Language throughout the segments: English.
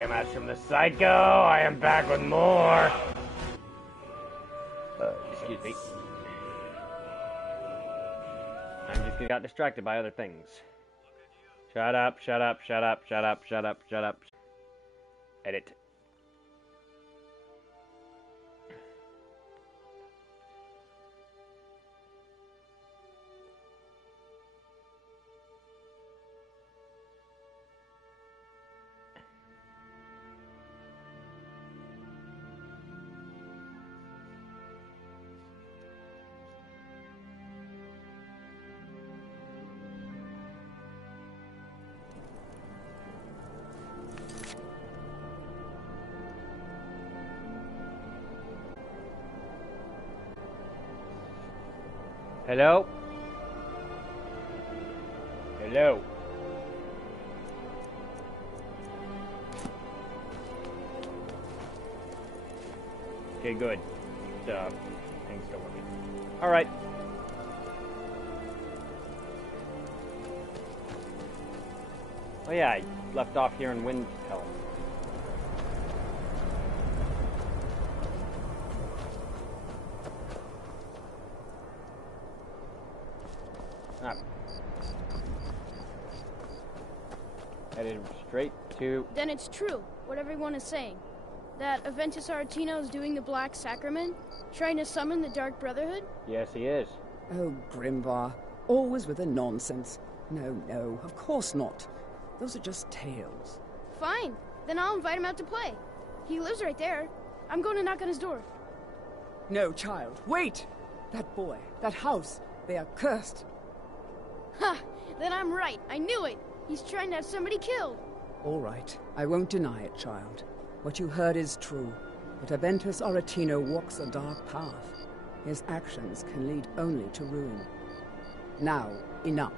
I'm Ash the Psycho. I am back with more. Excuse me. I just got distracted by other things. Shut up, shut up, shut up, shut up, shut up, shut up. Edit. Hello? Hello? Okay, good. Things still working. Alright. Oh yeah, I left off here in Windhelm. Headed straight to... Then it's true, what everyone is saying. That Aventus Aretino is doing the Black Sacrament? Trying to summon the Dark Brotherhood? Yes, he is. Oh, Grimvar. Always with the nonsense. No, of course not. Those are just tales. Fine. Then I'll invite him out to play. He lives right there. I'm going to knock on his door. No, child. Wait! That boy, that house, they are cursed. Ha! Then I'm right. I knew it. He's trying to have somebody killed. All right. I won't deny it, child. What you heard is true. But Aventus Aretino walks a dark path. His actions can lead only to ruin. Now, enough.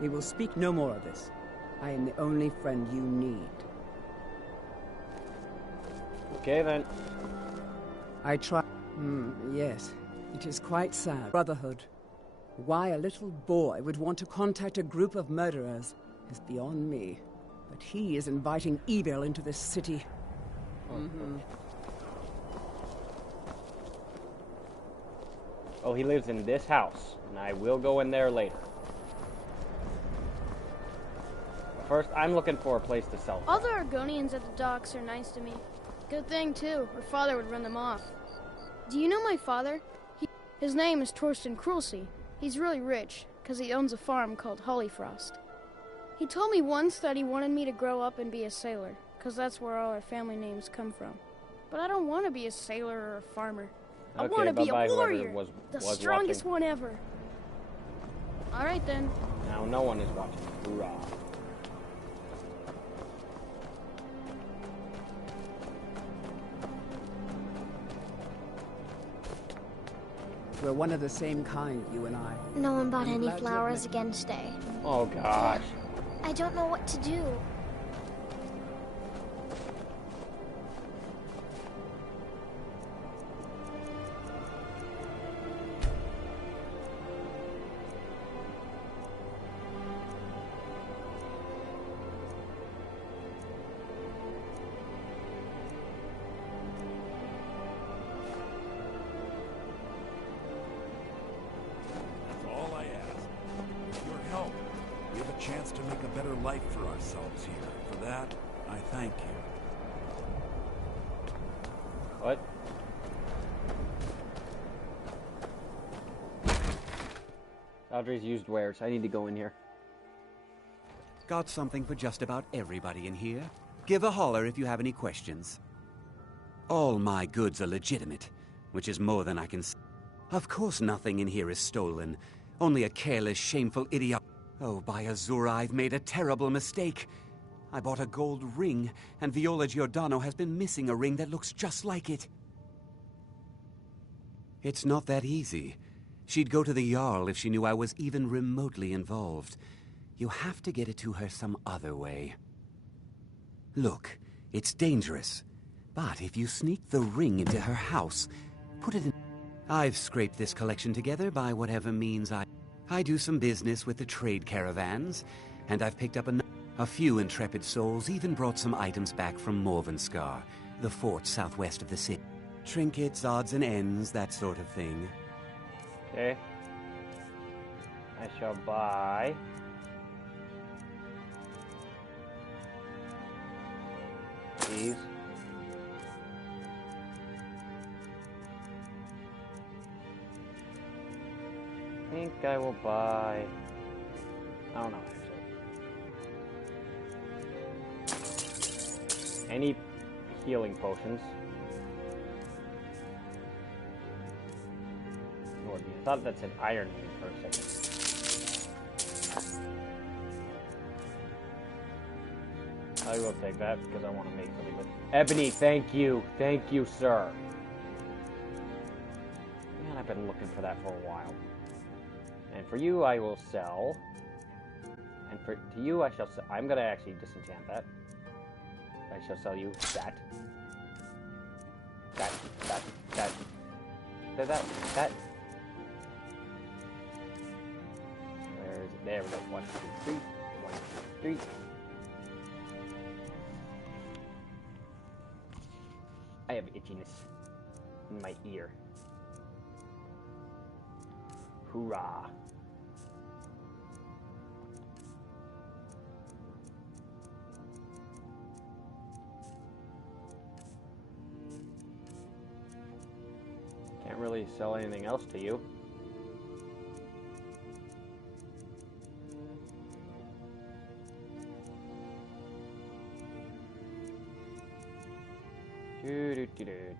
We will speak no more of this. I am the only friend you need. Okay, then. I try... yes. It is quite sad. Brotherhood. Why a little boy would want to contact a group of murderers is beyond me. But he is inviting evil into this city. Oh, he lives in this house, and I will go in there later. But first, I'm looking for a place to sell. All the Argonians at the docks are nice to me. Good thing, too. Her father would run them off. Do you know my father? His name is Torsten Krulsey. He's really rich, because he owns a farm called Hollyfrost. He told me once that he wanted me to grow up and be a sailor, because that's where all our family names come from. But I don't want to be a sailor or a farmer. I want to be a warrior, the strongest one ever. All right, then. Now no one is watching. Hoorah. We're one of the same kind, you and I. No one bought any flowers again today. Oh, gosh. I don't know what to do. Chance to make a better life for ourselves here. For that, I thank you. What? Audrey's used wares. I need to go in here. Got something for just about everybody in here. Give a holler if you have any questions. All my goods are legitimate, which is more than I can say. Of course nothing in here is stolen. Only a careless, shameful idiot. Oh, by Azura, I've made a terrible mistake. I bought a gold ring, and Viola Giordano has been missing a ring that looks just like it. It's not that easy. She'd go to the Jarl if she knew I was even remotely involved. You have to get it to her some other way. Look, it's dangerous. But if you sneak the ring into her house, put it in... I've scraped this collection together by whatever means I do some business with the trade caravans, and I've picked up A few intrepid souls even brought some items back from Morvenskar, the fort southwest of the city. Trinkets, odds and ends, that sort of thing. Okay. I shall buy... these. I think I will buy... I don't know, actually. Any healing potions. Lord, I thought that said iron for a second. I will take that because I want to make something with Ebony. Thank you, sir. Man, I've been looking for that for a while. And for you, I will sell. And to you, I shall sell. I'm gonna actually disenchant that. I shall sell you that. That. Where is it? There we go. 1, 2, 3. 1, 2, 3. I have itchiness in my ear. Hoorah. Can't really sell anything else to you.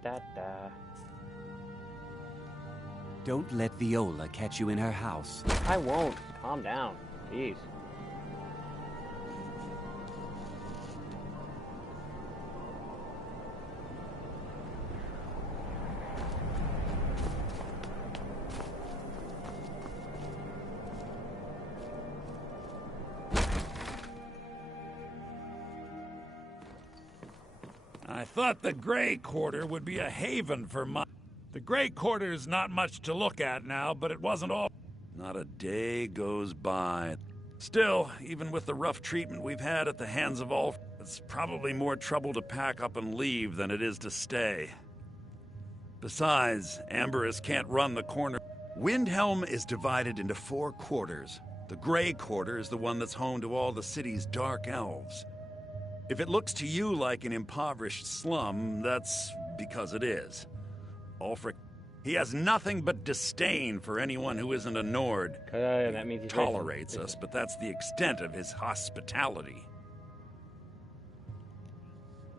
Da. Don't let Viola catch you in her house. I won't. Calm down. Jeez. I thought the Grey Quarter would be a haven for my... The Grey Quarter's not much to look at now, but it wasn't all... Not a day goes by. Still, even with the rough treatment we've had at the hands of all... It's probably more trouble to pack up and leave than it is to stay. Besides, Amberus can't run the corner. Windhelm is divided into 4 quarters. The Grey Quarter is the one that's home to all the city's dark elves. If it looks to you like an impoverished slum, that's because it is. Ulfric, he has nothing but disdain for anyone who isn't a Nord. That means he tolerates us, but that's the extent of his hospitality.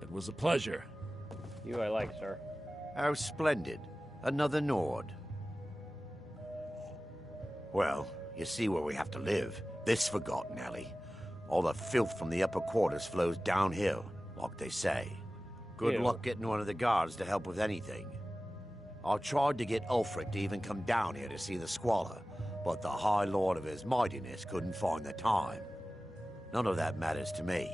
It was a pleasure. You I like, sir. How splendid. Another Nord. Well, you see where we have to live. This forgotten alley. All the filth from the upper quarters flows downhill, like they say. Good luck getting one of the guards to help with anything. I tried to get Ulfric to even come down here to see the squalor, but the High Lord of his mightiness couldn't find the time. None of that matters to me.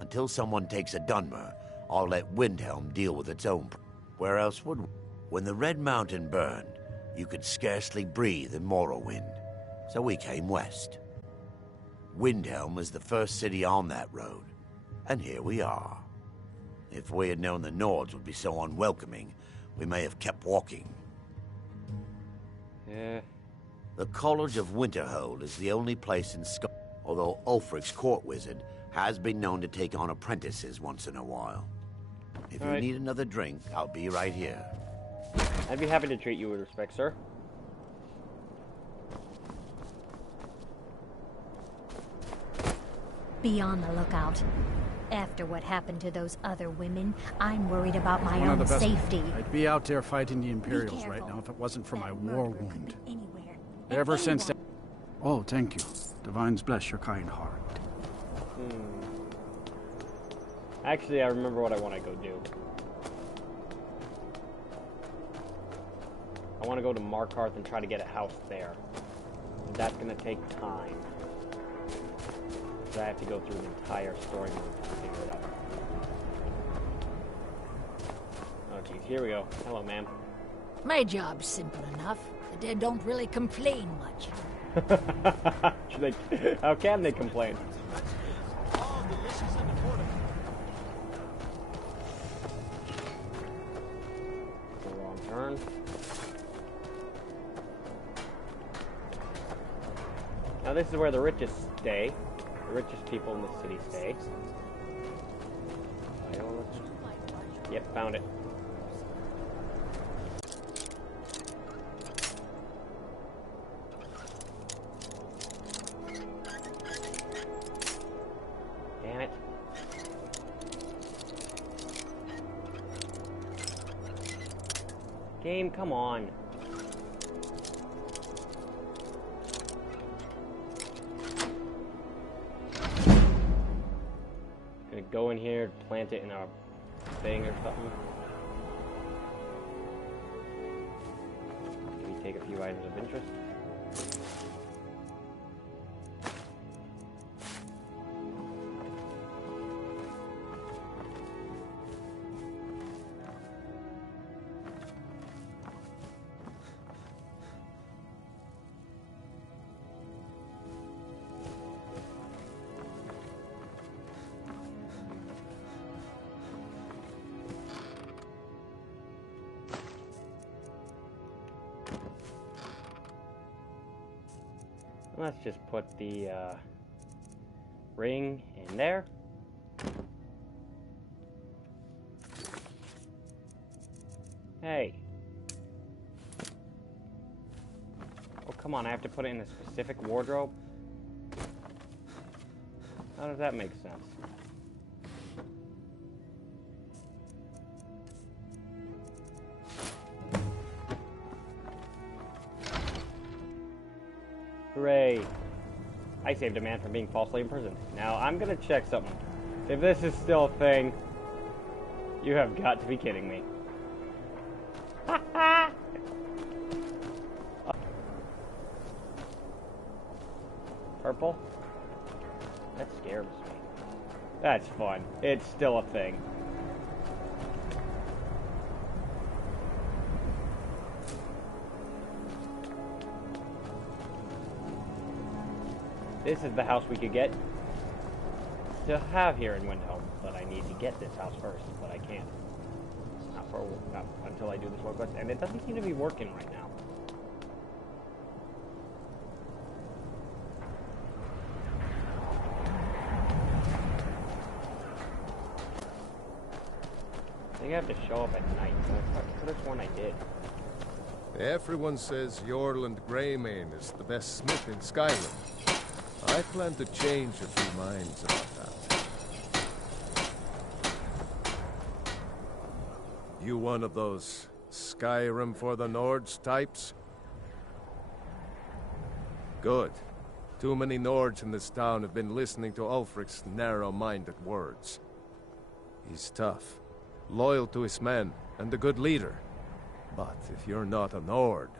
Until someone takes a Dunmer, I'll let Windhelm deal with its own. Where else would we? When the Red Mountain burned, you could scarcely breathe in Morrowind, so we came west. Windhelm was the first city on that road, and here we are. If we had known the Nords would be so unwelcoming, we may have kept walking. Yeah. The College of Winterhold is the only place in Scotland, although Ulfric's court wizard has been known to take on apprentices once in a while. If you need another drink, I'll be right here. I'd be happy to treat you with respect, sir. Be on the lookout. After what happened to those other women, I'm worried about my own safety. I'd be out there fighting the Imperials right now if it wasn't for my war wound. Ever since that... Oh, thank you. Divines bless your kind heart. Actually, I remember what I want to go do. I want to go to Markarth and try to get a house there. That's going to take time. I have to go through the entire story mode to figure it out. Oh geez, here we go. Hello, ma'am. My job's simple enough. The dead don't really complain much. How can they complain? turn. Now this is where the richest stay. The richest people in the city stay. Yep, found it. Damn it. Game, come on. Gonna go in here, plant it in a thing or something. Maybe take a few items of interest. Let's just put the ring in there. Hey. Oh, come on, I have to put it in a specific wardrobe? How does that make sense? Hooray. I saved a man from being falsely imprisoned. Now, I'm gonna check something. If this is still a thing, you have got to be kidding me. Purple? That scares me. That's fun. It's still a thing. This is the house we could get to have here in Windhelm, but I need to get this house first, but I can't. Not until I do this one quest, and it doesn't seem to be working right now. I think I have to show up at night. I could have sworn I did. Everyone says Yorland Greymane is the best smith in Skyrim. I plan to change a few minds about that. You one of those Skyrim for the Nords types? Good. Too many Nords in this town have been listening to Ulfric's narrow-minded words. He's tough, loyal to his men, and a good leader. But if you're not a Nord,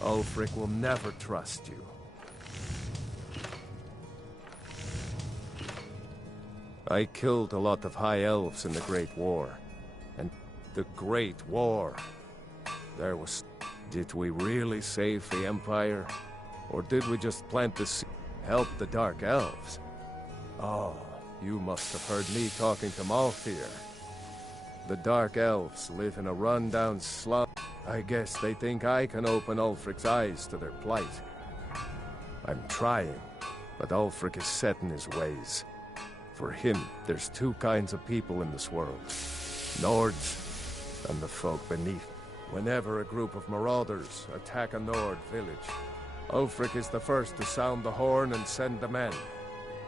Ulfric will never trust you. I killed a lot of High Elves in the Great War. And the Great War. There was... Did we really save the Empire? Or did we just plant the seed, help the Dark Elves? Oh, you must have heard me talking to Malthir. The Dark Elves live in a run-down slum. I guess they think I can open Ulfric's eyes to their plight. I'm trying, but Ulfric is set in his ways. For him, there's two kinds of people in this world. Nords, and the folk beneath. Whenever a group of marauders attack a Nord village, Ulfric is the first to sound the horn and send the men.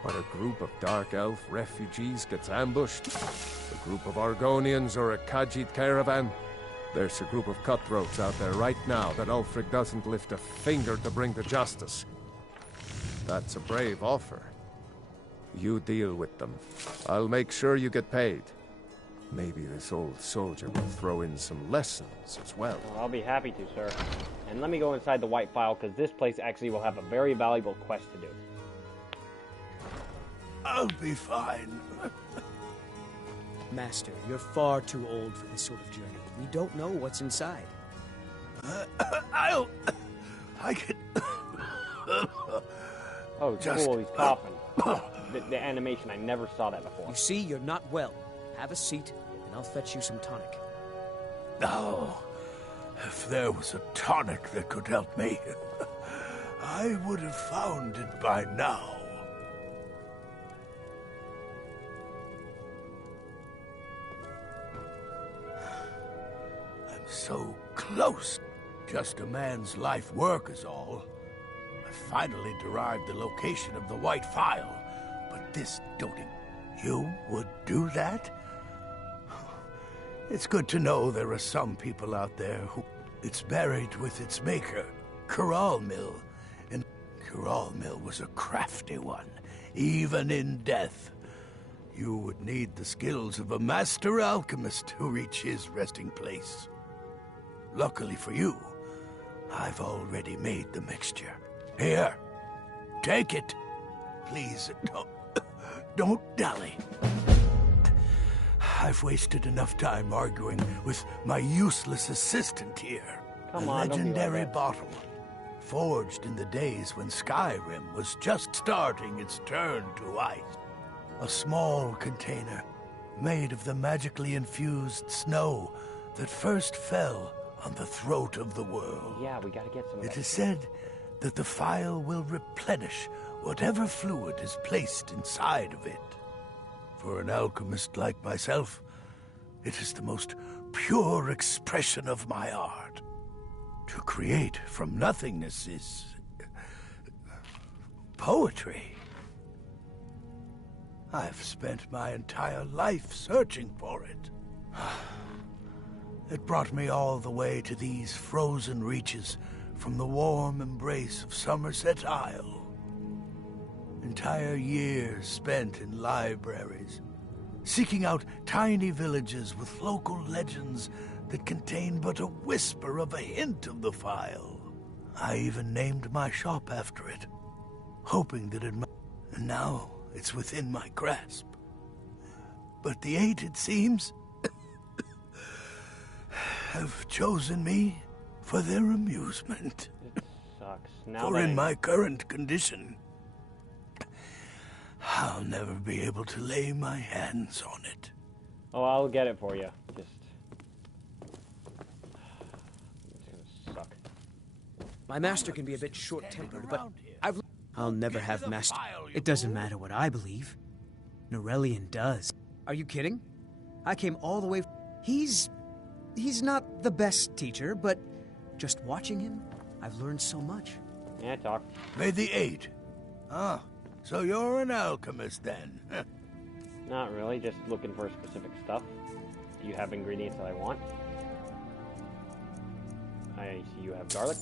But a group of Dark Elf refugees gets ambushed, a group of Argonians or a Khajiit caravan, there's a group of cutthroats out there right now that Ulfric doesn't lift a finger to bring to justice. That's a brave offer. You deal with them. I'll make sure you get paid. Maybe this old soldier will throw in some lessons as well. I'll be happy to, sir. And let me go inside the White File, because this place actually will have a very valuable quest to do. I'll be fine. Master, you're far too old for this sort of journey. We don't know what's inside. I can... Oh, cool, he's coughing. The animation, I never saw that before. You see, you're not well. Have a seat, and I'll fetch you some tonic. No, If there was a tonic that could help me, I would have found it by now. I'm so close. Just a man's life work is all. I finally derived the location of the white phial, but this doting. You would do that? It's good to know there are some people out there who... It's buried with its maker, Coralmill. And Coralmill was a crafty one, even in death. You would need the skills of a master alchemist to reach his resting place. Luckily for you, I've already made the mixture. Here, take it. Please, don't dally. I've wasted enough time arguing with my useless assistant here. Come a on, legendary bottle, forged in the days when Skyrim was just starting its turn to ice. A small container made of the magically infused snow that first fell on the throat of the world. Yeah, we gotta get some of that. It is said that the phial will replenish whatever fluid is placed inside of it. For an alchemist like myself, it is the most pure expression of my art. To create from nothingness is... poetry. I've spent my entire life searching for it. It brought me all the way to these frozen reaches from the warm embrace of Somerset Isle. Entire years spent in libraries, seeking out tiny villages with local legends that contain but a whisper of a hint of the phial. I even named my shop after it, hoping that it might... And now it's within my grasp. But the eight, it seems, have chosen me for their amusement. It sucks. Now For in my current condition, I'll never be able to lay my hands on it. Oh, I'll get it for you. Just... It's gonna suck. My master can be a bit short-tempered, but I'll never have master. It doesn't matter what I believe. Norellian does. Are you kidding? I came all the way... He's not the best teacher, but just watching him, I've learned so much. Yeah, talk. May the eight. Ah, so you're an alchemist then? Not really, just looking for specific stuff. Do you have ingredients that I want? I see you have garlic.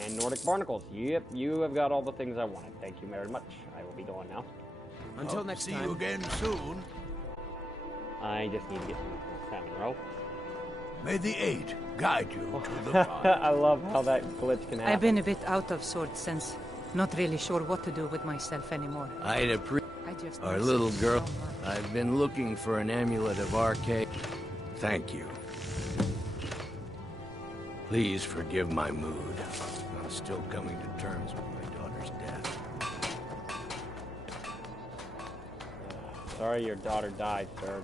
And Nordic barnacles. Yep, you have got all the things I wanted. Thank you very much. I will be going now. Until next time. See you again soon. I just need to get some salmon roe. May the eight guide you to the fire. I love how that glitch can happen. I've been a bit out of sorts since. Not really sure what to do with myself anymore. I'd appreciate our little girl. I've been looking for an amulet of arcade. Thank you. Please forgive my mood. I'm still coming to terms with my daughter's death. Sorry your daughter died, sir.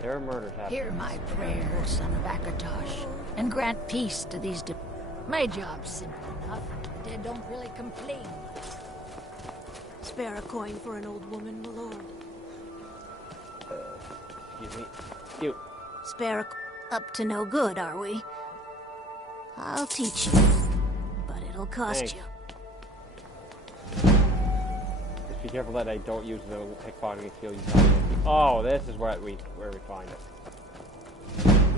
There are murders happening. Hear my prayer, son of Akatosh, and grant peace to these My job's simple enough. The dead don't really complain. Spare a coin for an old woman, my lord. Excuse me. You. Spare a... Up to no good, are we? I'll teach you, but it'll cost Thanks. you. Just be careful that I don't use the pickpocketing skill. Oh, this is where we find it.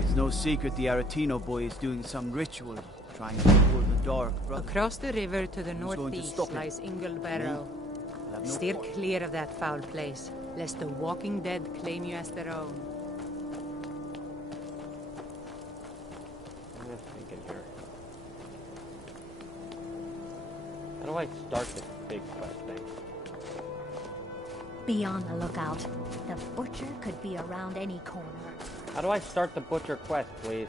It's no secret the Aretino boy is doing some ritual, trying to pull the dark brother. Across the river to the Who's going to northeast stop him? lies Ingle Barrow. I'll have no Steer quarrel. clear of that foul place, lest the walking dead claim you as their own. I'm just thinking here. How do I start this big quest thing? Be on the lookout. The butcher could be around any corner. How do I start the butcher quest, please?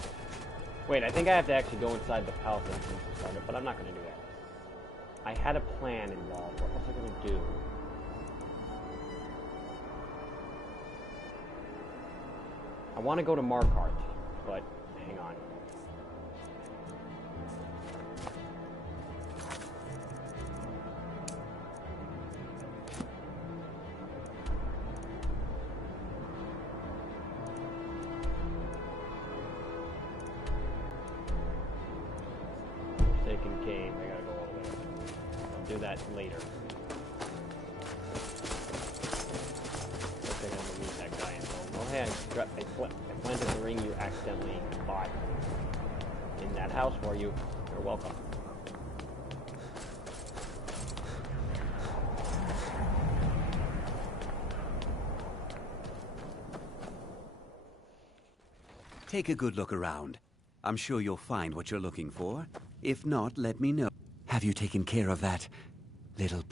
Wait, I think I have to actually go inside the palace entrance to start it, but I'm not going to do that. I had a plan involved. What was I going to do? want to go to Markarth, but hang on. Forsaken Cave, I gotta go all the way. I'll do that later. I'm gonna meet that guy and oh hey, I planted the ring you accidentally bought in that house for you. You're welcome. Take a good look around. I'm sure you'll find what you're looking for. If not, let me know. Have you taken care of that little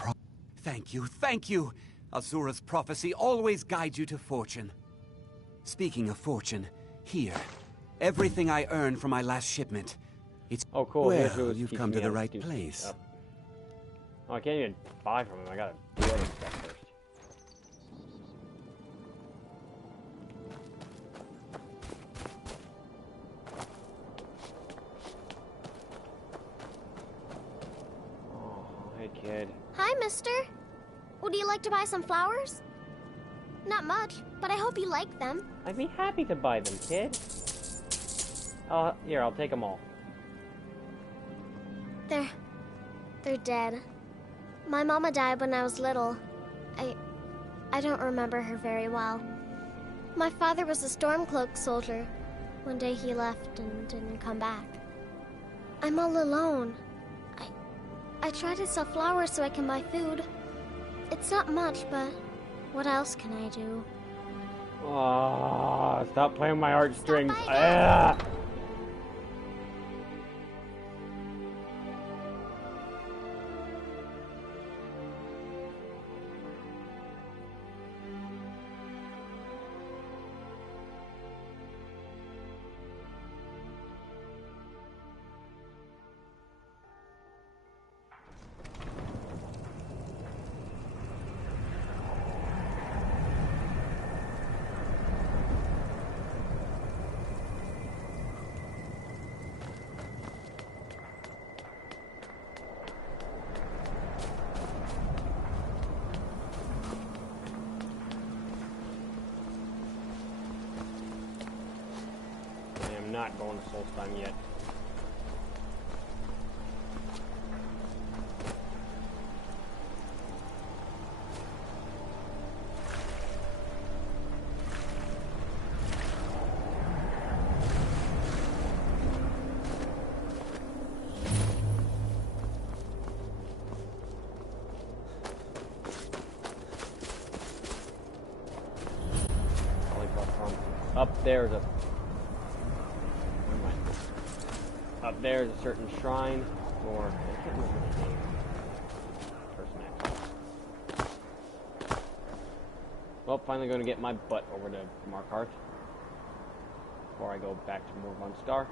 Thank you, thank you! Azura's prophecy always guides you to fortune. Speaking of fortune, here. Everything I earned from my last shipment. It's... Oh, cool. Well, you've come to the right place. Oh, I can't even buy from him. I gotta do other stuff first. Oh, hey, kid. Hi, mister. Would you like to buy some flowers? Not much, but I hope you like them. I'd be happy to buy them, kid. Here, I'll take them all. They're dead. My mama died when I was little. I don't remember her very well. My father was a Stormcloak soldier. One day he left and didn't come back. I'm all alone. I try to sell flowers so I can buy food. It's not much, but what else can I do? Oh, stop playing with my heartstrings. Not going to Solstheim yet. Up there's a there's a certain shrine, or I can't remember the name. Well, finally going to get my butt over to Markarth before I go back to Morvon Star.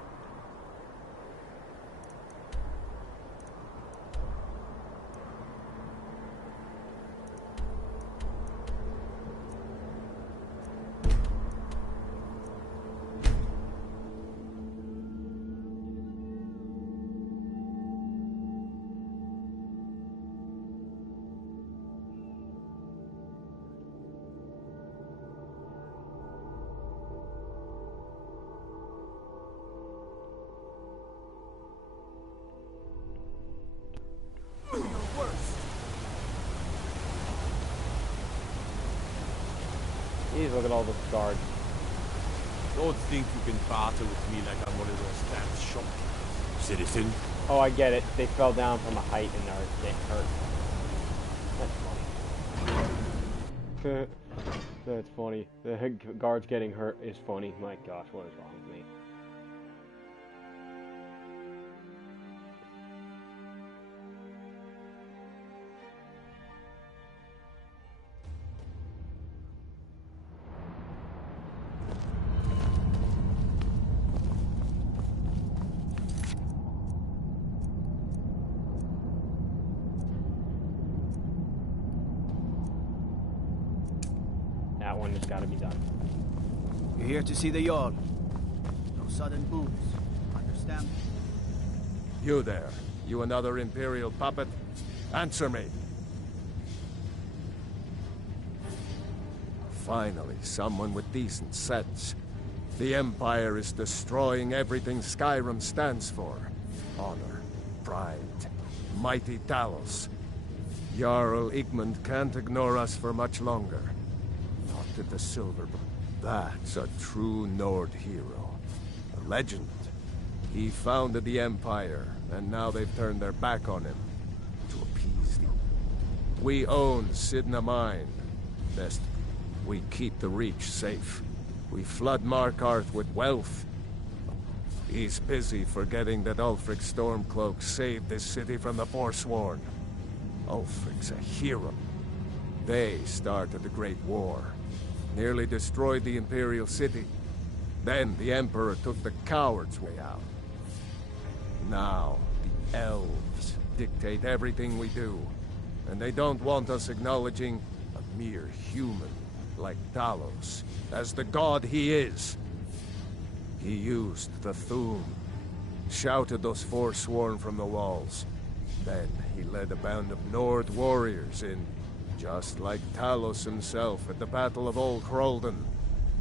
Jeez, look at all the guards. Don't think you can barter with me like I'm one of those damn shopkeepers, citizen. Oh, I get it. They fell down from a height and are getting hurt. That's funny. That's funny. The guards getting hurt is funny. My gosh, what is wrong with me? That one has got to be done. You're here to see the Jarl. No sudden moves. Understand? You there. You another Imperial puppet? Answer me. Finally, someone with decent sense. The Empire is destroying everything Skyrim stands for. Honor, pride, mighty Talos. Jarl Igmund can't ignore us for much longer. Not at the Silver. That's a true Nord hero. A legend. He founded the Empire, and now they've turned their back on him. To appease them. We own Sidna Mine. Best we keep the Reach safe. We flood Markarth with wealth. He's busy forgetting that Ulfric Stormcloak saved this city from the Forsworn. Ulfric's a hero. They started the Great War. Nearly destroyed the Imperial city. Then the Emperor took the coward's way out. Now, the elves dictate everything we do. And they don't want us acknowledging a mere human like Talos as the god he is. He used the Thum, shouted those Forsworn from the walls. Then he led a band of Nord warriors in, just like Talos himself at the Battle of Old Hroldan,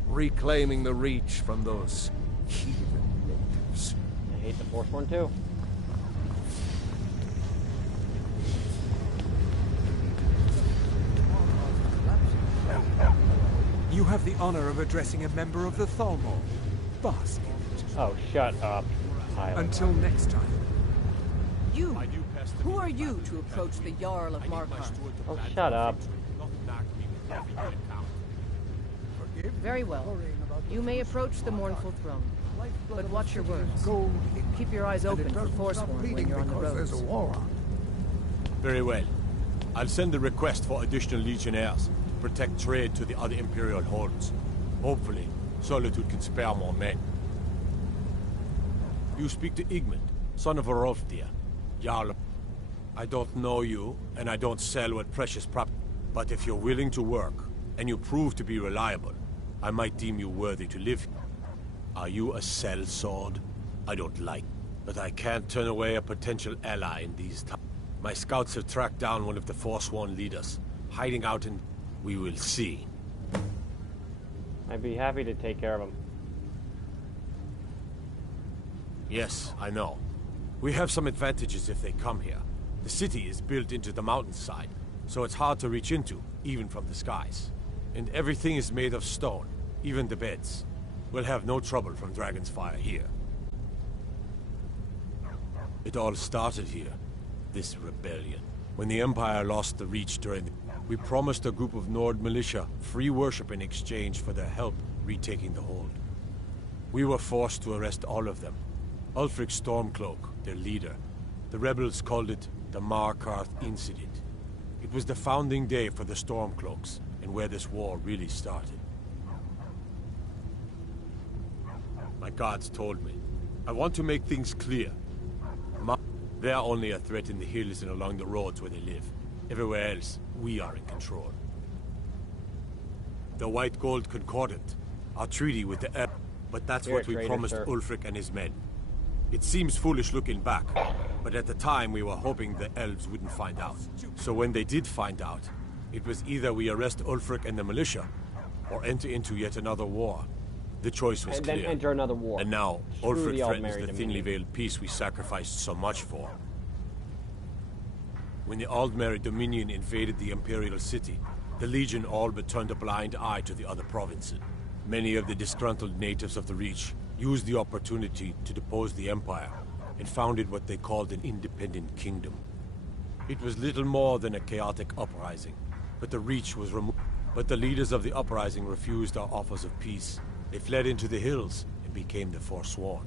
reclaiming the Reach from those heathen natives. I hate the Forsworn too. You have the honor of addressing a member of the Thalmor. Bask in it. Oh, shut up, Tyler. Until next time. You! Who are you to approach the Jarl of Markarth? Oh, shut up. Very well. You may approach the mournful throne. But watch your words. Keep your eyes open for Forsworn when you're on the roads. Very well. I'll send a request for additional legionnaires to protect trade to the other Imperial holds. Hopefully, Solitude can spare more men. You speak to Igmund, son of Arolfdir, Jarl. I don't know you, and I don't sell what precious property. But if you're willing to work, and you prove to be reliable, I might deem you worthy to live here. Are you a sellsword? I don't like, but I can't turn away a potential ally in these times. My scouts have tracked down one of the Forsworn leaders, hiding out in... We will see. I'd be happy to take care of him. Yes, I know. We have some advantages if they come here. The city is built into the mountainside, so it's hard to reach into, even from the skies. And everything is made of stone, even the beds. We'll have no trouble from Dragon's Fire here. It all started here, this rebellion. When the Empire lost the Reach during the... We promised a group of Nord militia free worship in exchange for their help retaking the hold. We were forced to arrest all of them. Ulfric Stormcloak, their leader. The rebels called it the Markarth Incident. It was the founding day for the Stormcloaks, and where this war really started. My gods told me, I want to make things clear. They're only a threat in the hills and along the roads where they live. Everywhere else, we are in control. The White Gold Concordant, our treaty with the Elves, but that's what we promised Ulfric and his men. It seems foolish looking back, but at the time we were hoping the Elves wouldn't find out. So when they did find out, it was either we arrest Ulfric and the militia, or enter into yet another war. The choice was clear. And then enter another war. And now, Ulfric threatens the thinly veiled peace we sacrificed so much for. When the Aldmeri Dominion invaded the Imperial City, the Legion all but turned a blind eye to the other provinces. Many of the disgruntled natives of the Reach used the opportunity to depose the Empire and founded what they called an independent kingdom. It was little more than a chaotic uprising, but the Reach was removed. But the leaders of the uprising refused our offers of peace. They fled into the hills and became the Forsworn.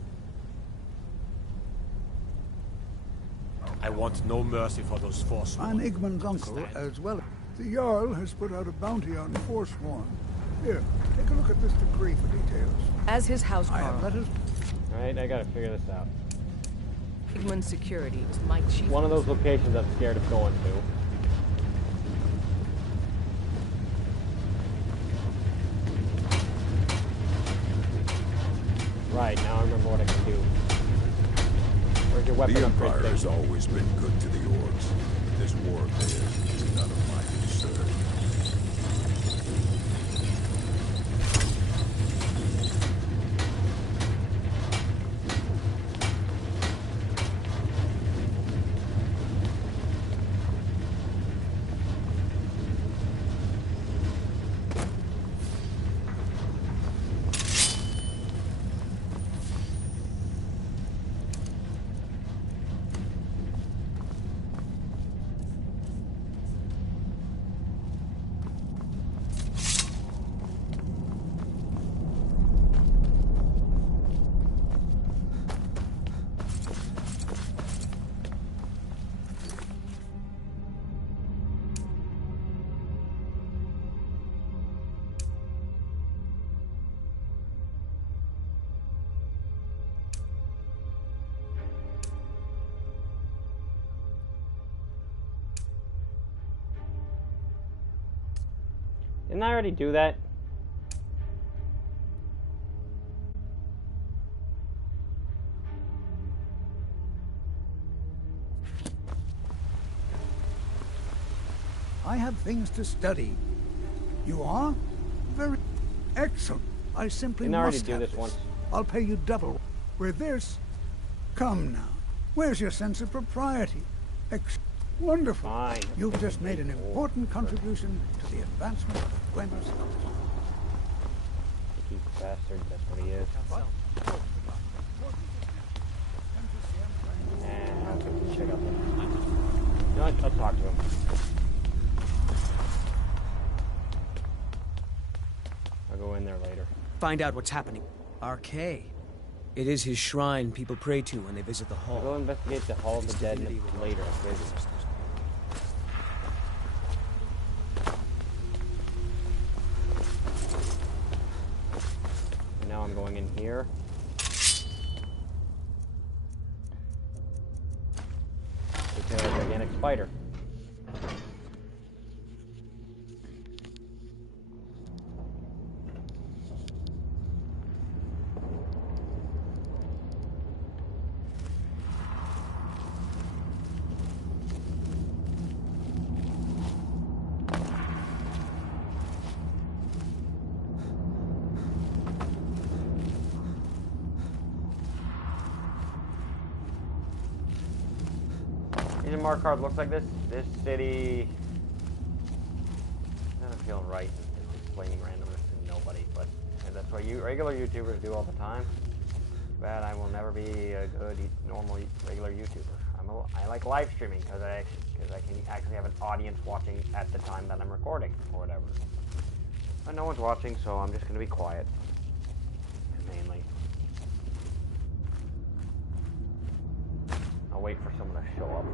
I want no mercy for those Forsworn. I'm Igmund's uncle as well. The Jarl has put out a bounty on Forsworn. Here, take a look at this decree for details. As his housecarl. Alright, I gotta figure this out. Igmund's security was my chief. One of those locations I'm scared of going to. Right, now I remember what I can do. Where's your weapon The upgrade Empire thing? has always been good to the orcs. This war of theirs is none of my concern. Didn't I already do that? I have things to study. You are? Very excellent. I simply Didn't I already must do have this once? I'll pay you double. With this? Come now. Where's your sense of propriety? Wonderful. Fine. You've just made an important contribution to the advancement of Gwyn's. Cheeky bastard, that's what he is. And I'll take the shit up there. You know what? I'll talk to him. I'll go in there later. Find out what's happening. RK. It is his shrine people pray to when they visit the hall. I'll go investigate the Hall of the Dead later. Now I'm going in here. Take care of a gigantic spider. These mark card looks like this. This city doesn't feel right. It's explaining randomness to nobody, but that's what regular YouTubers do all the time. But I will never be a good normal regular YouTuber. I like live streaming because I can actually have an audience watching at the time that I'm recording or whatever. But no one's watching, so I'm just gonna be quiet. Mainly. I'll wait for someone to show up.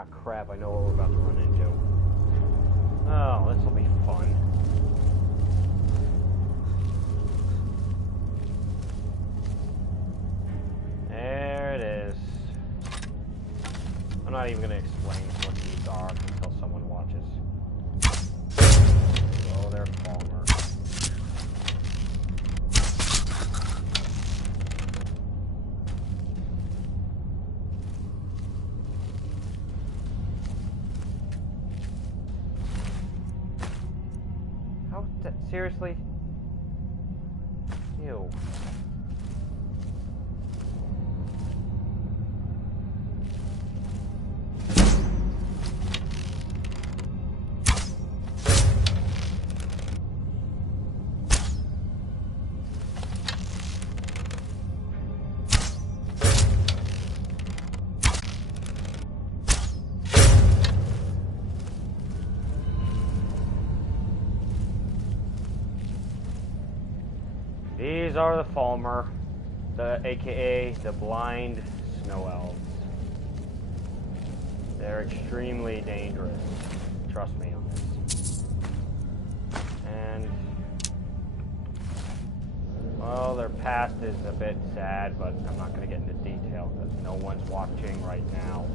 Ah, crap, I know what we're about to run into. Oh, this will be fun. There it is. I'm not even going to explain what these are until someone watches. Oh, they're Palmer. How? Seriously? Ew. These are the Falmer, aka the blind snow elves. They're extremely dangerous. Trust me on this. And well, their past is a bit sad, but I'm not going to get into detail because no one's watching right now.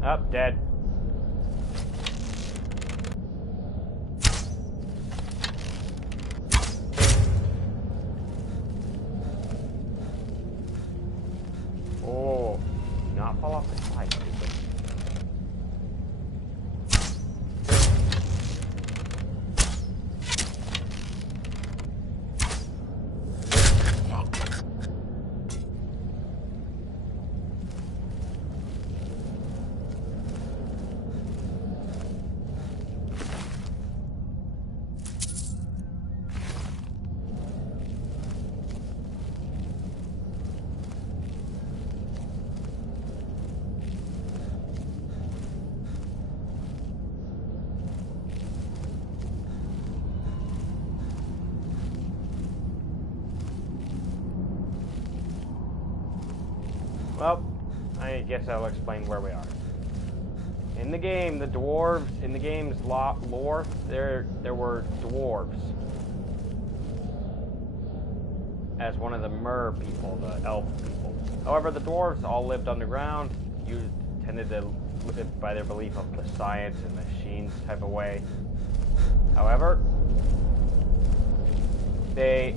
Up, dead. Oh, do not fall off the side, stupid. Well, I guess I'll explain where we are. In the game, the dwarves, in the game's lore, there were dwarves. As one of the mer people, the elf people. However, the dwarves all lived underground, tended to live by their belief of the science and machines type of way. However, they,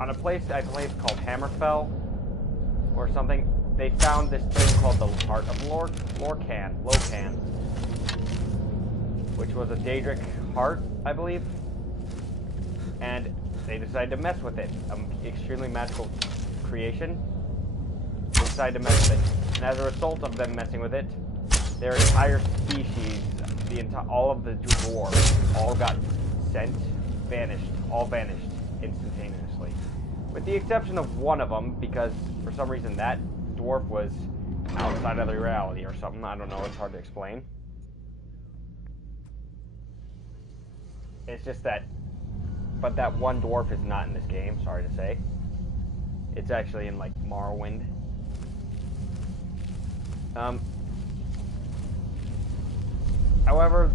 on a place I believe called Hammerfell, or something, they found this thing called the Heart of Locan, which was a Daedric heart, I believe, and they decided to mess with it. An extremely magical creation. They decided to mess with it, and as a result of them messing with it, their entire species, all of the dwarves, all got sent, all vanished instantaneously. With the exception of one of them, because for some reason that dwarf was outside of the reality or something. I don't know, it's hard to explain. It's just that, but that one dwarf is not in this game, sorry to say. It's actually in, like, Morrowind. However,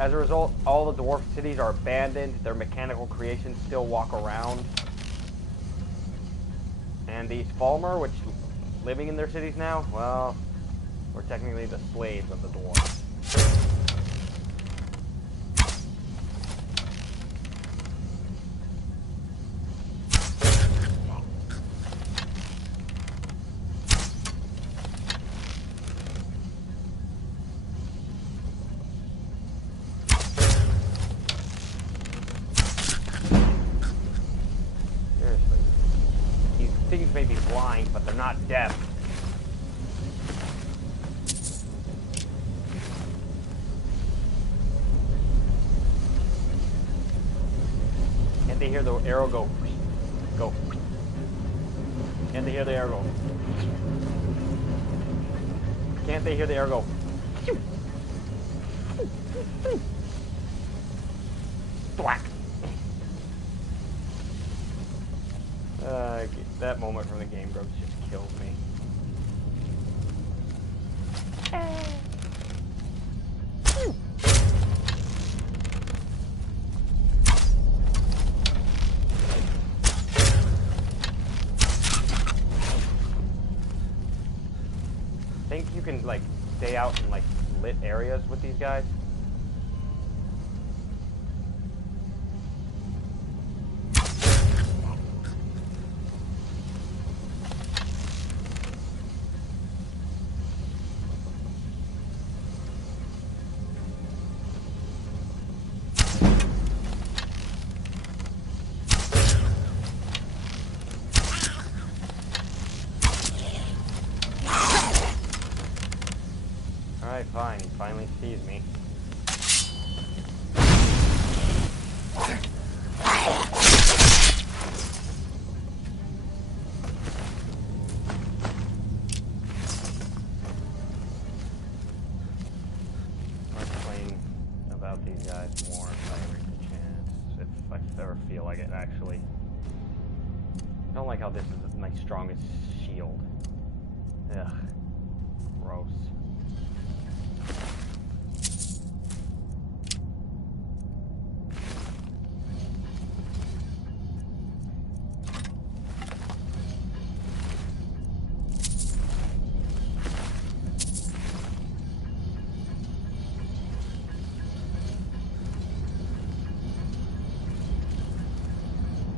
as a result, all the dwarf cities are abandoned, their mechanical creations still walk around. And these Falmer, which living in their cities now, well, we're technically the slaves of the dwarves. Things may be blind, but they're not deaf. Can't they hear the arrow go Go. Can't they hear the arrow? Can't they hear the arrow? Thwack. That moment from the Game Grumps just kills me. Think you can like stay out in like lit areas with these guys? Alright, fine. He finally sees me. I'll explain about these guys more if I ever get a chance. If I ever feel like it, actually. I don't like how this is my strongest shield. Ugh. Gross.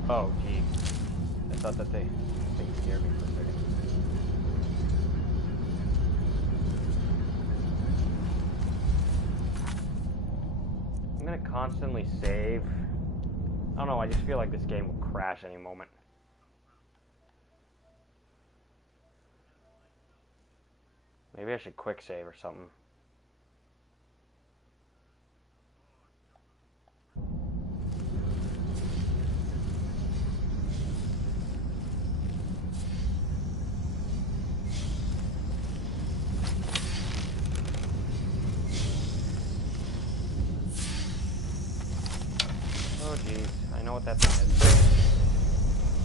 Oh, geez. I thought that they scared me for a second. I'm gonna constantly save. I don't know, I just feel like this game will crash any moment. Maybe I should quick save or something. Oh geez, I know what that thing is.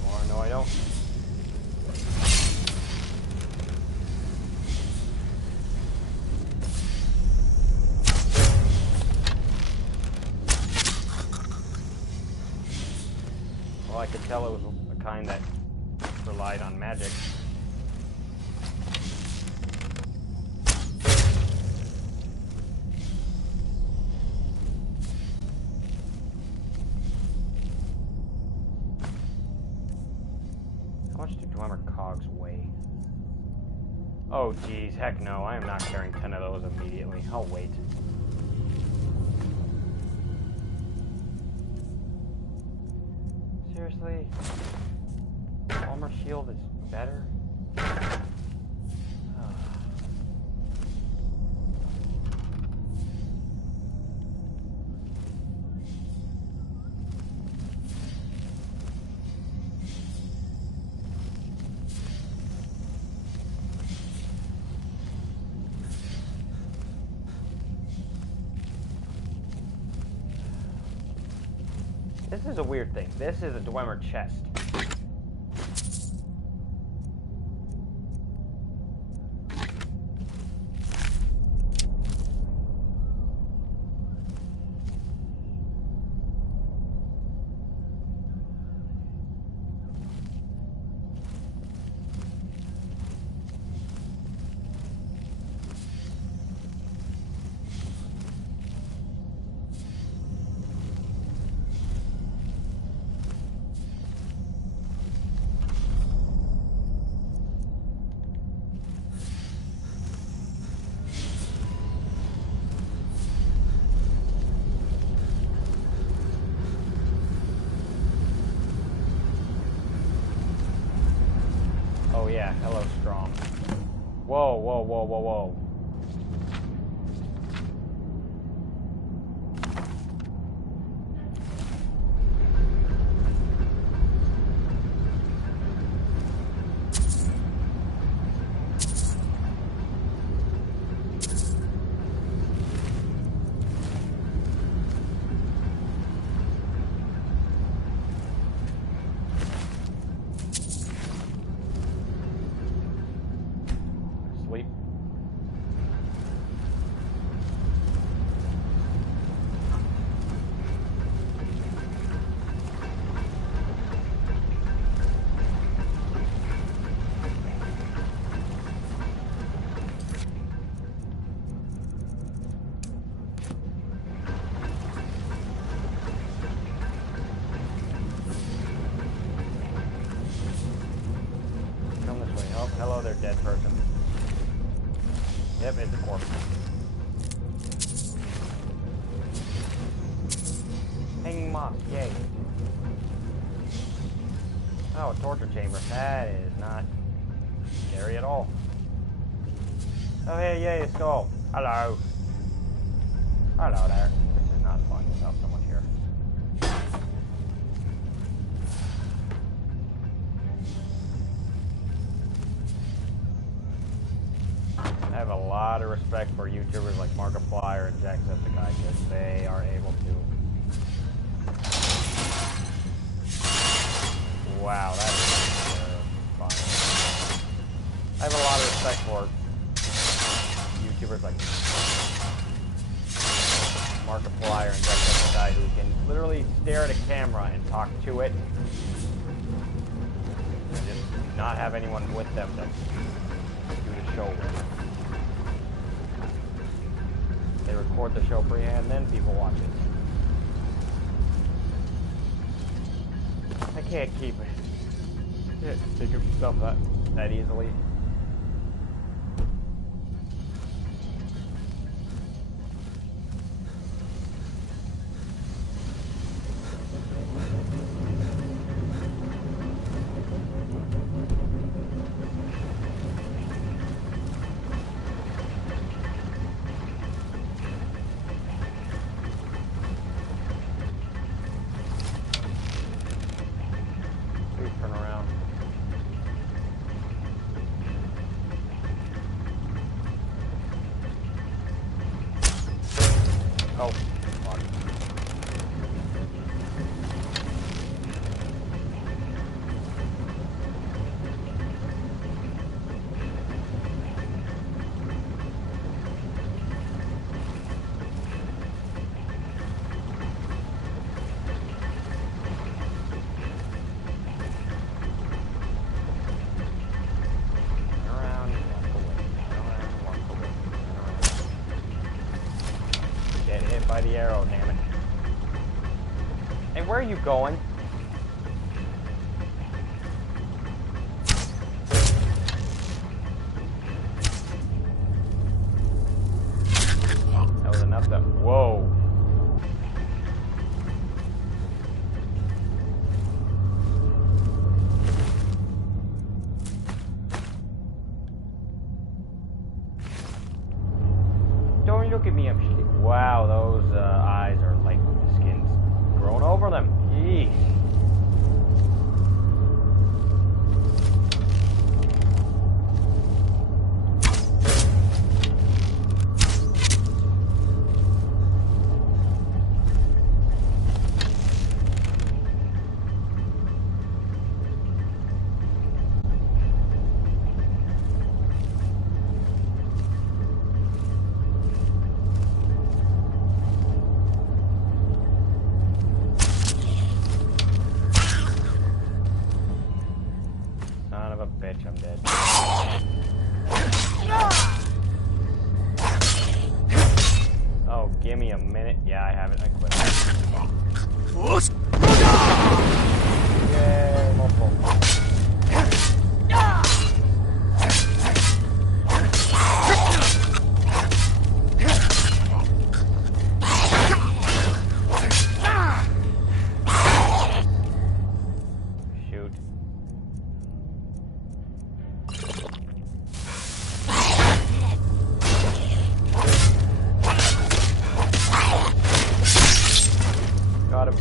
Or no, I don't. Well, I could tell it was a kind that relied on magic. How much do Dwemer cogs weigh? Oh geez, heck no, I am not carrying 10 of those immediately. I'll wait. Seriously? Armor shield is better? This is a weird thing. This is a Dwemer chest. Oh yeah, hello Strong. Whoa, whoa, whoa, whoa, whoa. Hello there, dead person. Yep, it's a corpse. Hanging moss, yay. Oh, a torture chamber. That is not scary at all. Oh, hey, yay, a skull. Hello. Hello there. This is not fun without someone here. I have a lot of respect for YouTubers like Markiplier and Jacksepticeye because they are able to. Wow, that is fun. I have a lot of respect for YouTubers like Markiplier and Jacksepticeye who can literally stare at a camera and talk to it and just not have anyone with them to do the show with. They record the show freehand, and then people watch it. I can't keep it. Can't think of stuff that easily. Turn around. Oh, fuck. By the arrow, damn it. Hey, where are you going? That was enough to... Whoa. Don't look at me, I'm shit. Wow, those eyes are like skin's growing over them. Yeesh. Bitch, I'm dead. Oh, give me a minute. Yeah, I have it. I quit. Yay, multiple. Shoot. Got him.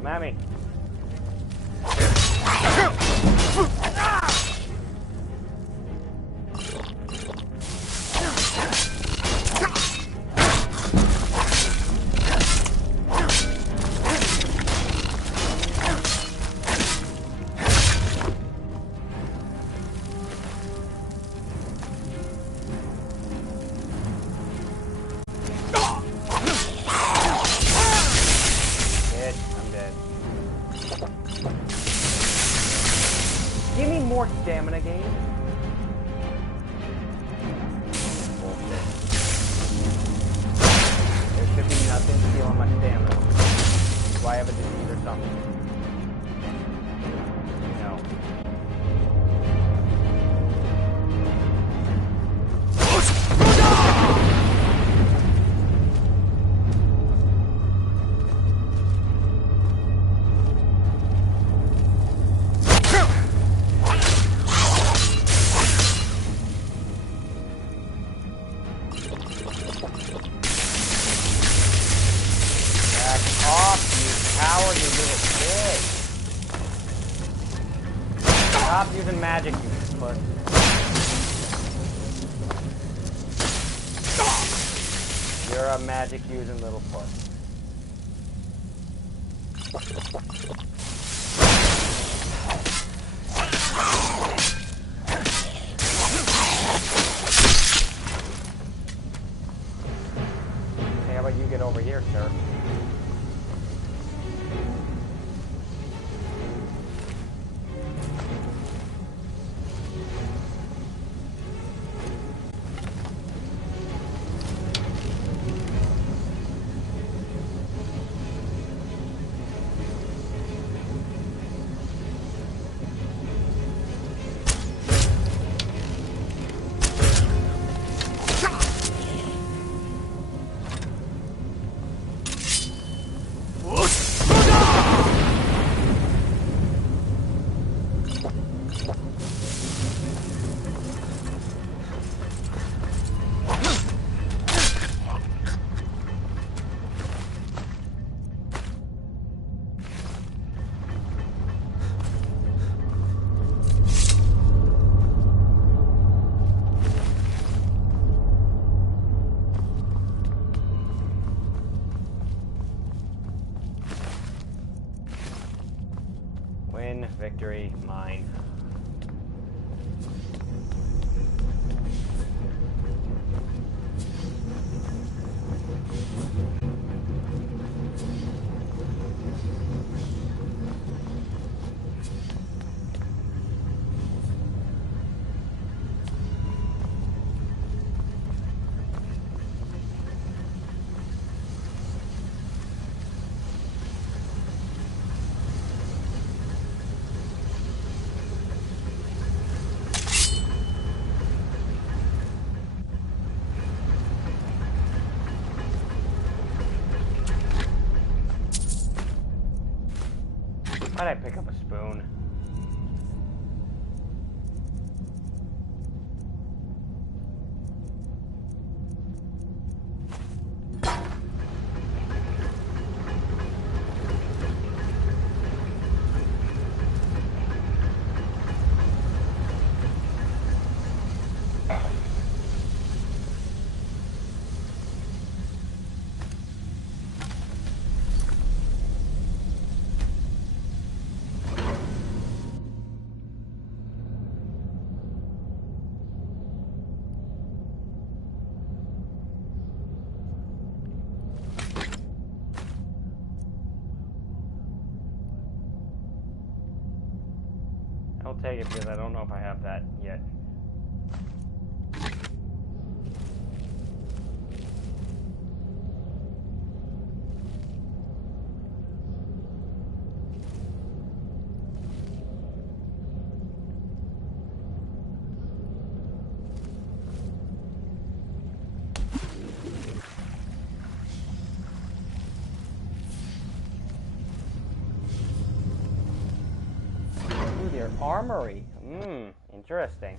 Come at me. Give me more stamina gain. Bullshit. There should be nothing stealing my stamina. Do I have a disease or something? No. Stop using magic, you puss. You're a magic using little puss. Hey, how about you get over here, sir? Win, victory, mine. Why'd I pick up a spoon? I'll take it because I don't know if I have that yet. Their armory. Interesting.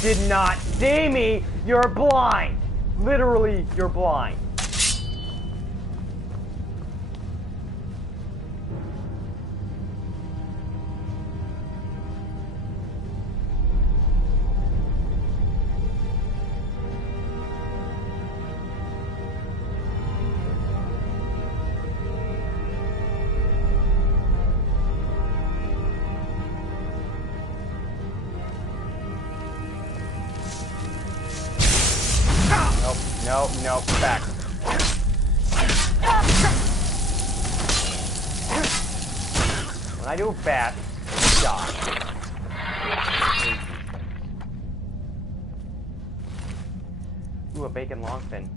did not see me. You're blind. Literally, you're blind. Nope, back. When I do fast, die. Ooh, a bacon longfin.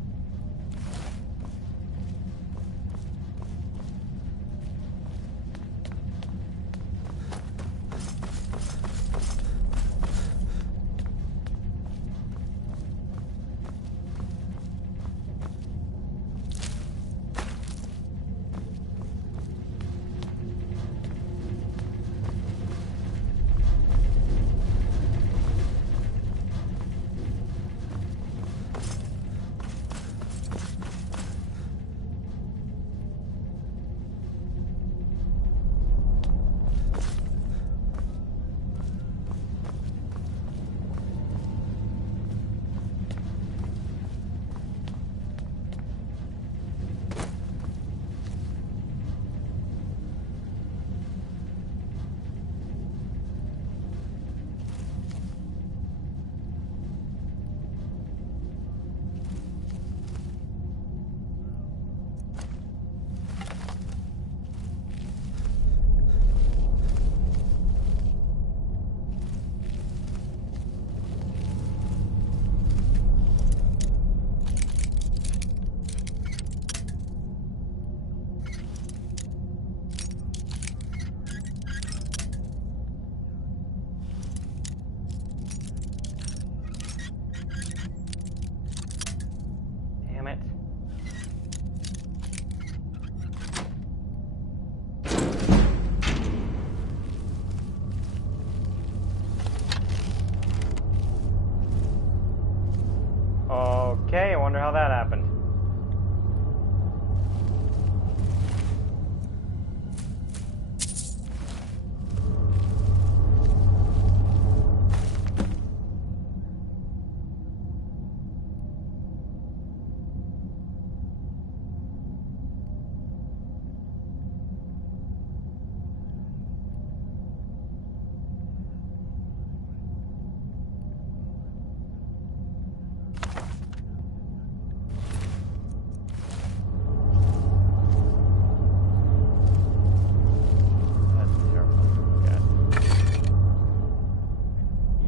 Okay, I wonder how that happened.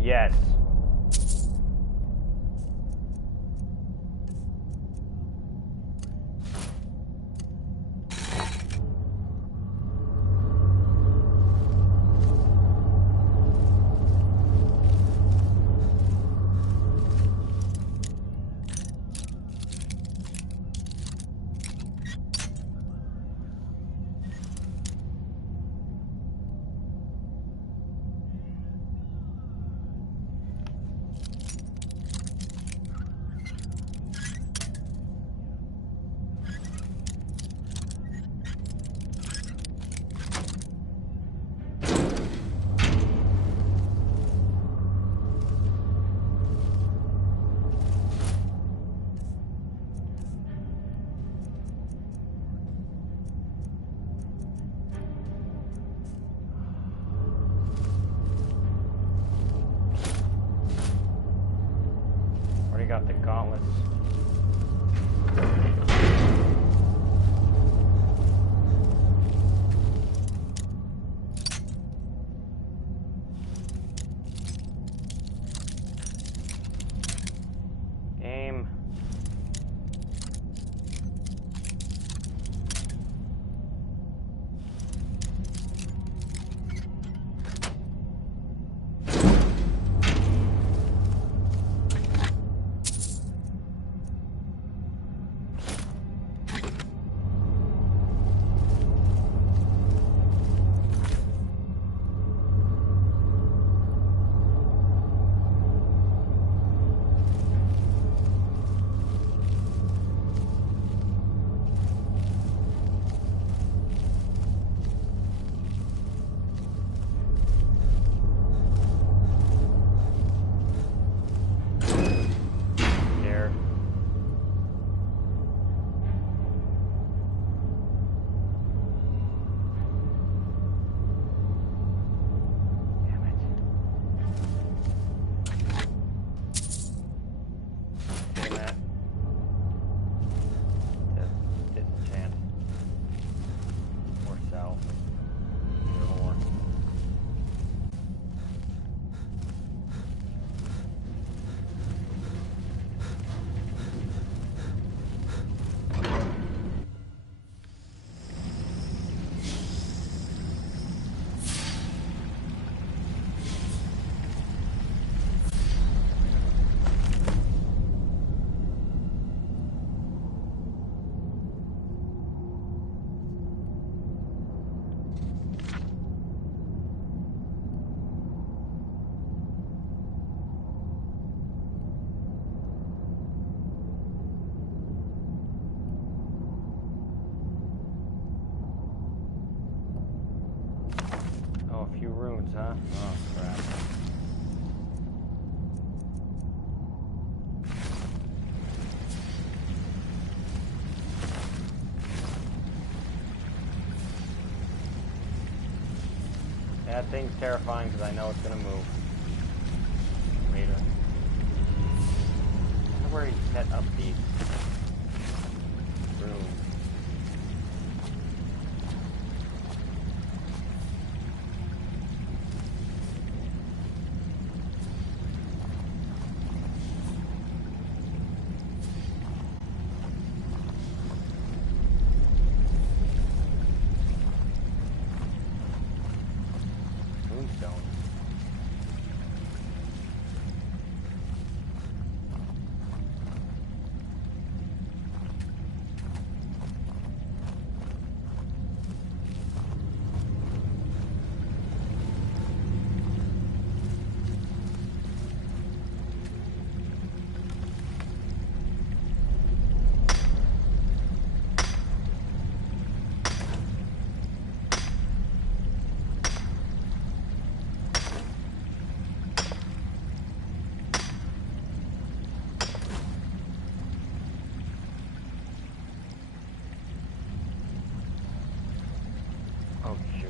Yes. Already got the gauntlets. Game. huh? Oh, crap. That thing's terrifying because I know it's gonna move later. I wonder where he set up these rooms. Moonstone. Oh shoot.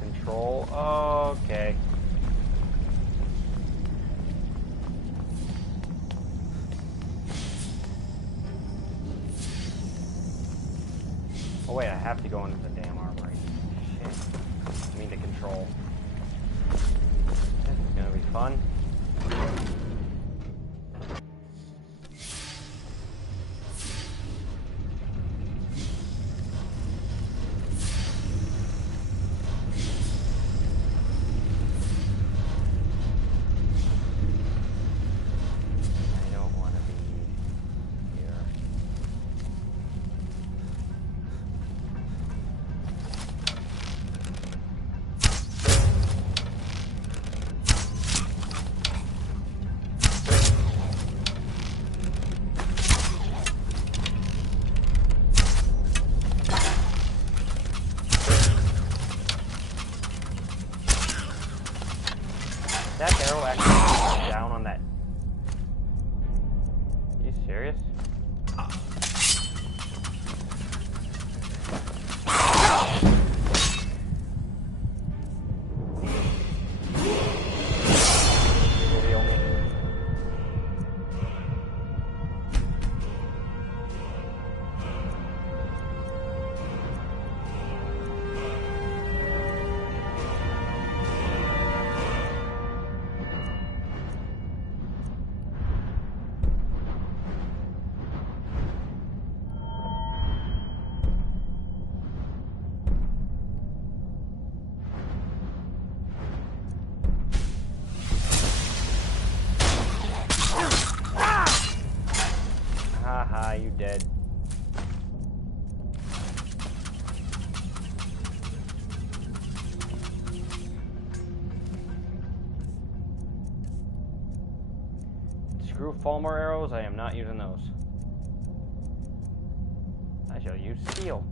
Control. Okay. Oh wait, I have to go into the damn armory. Shit. I mean the control. This is gonna be fun. That arrow actually down on that. Are you serious? Haha, you dead. Screw Fulmar arrows, I am not using those. I shall use steel.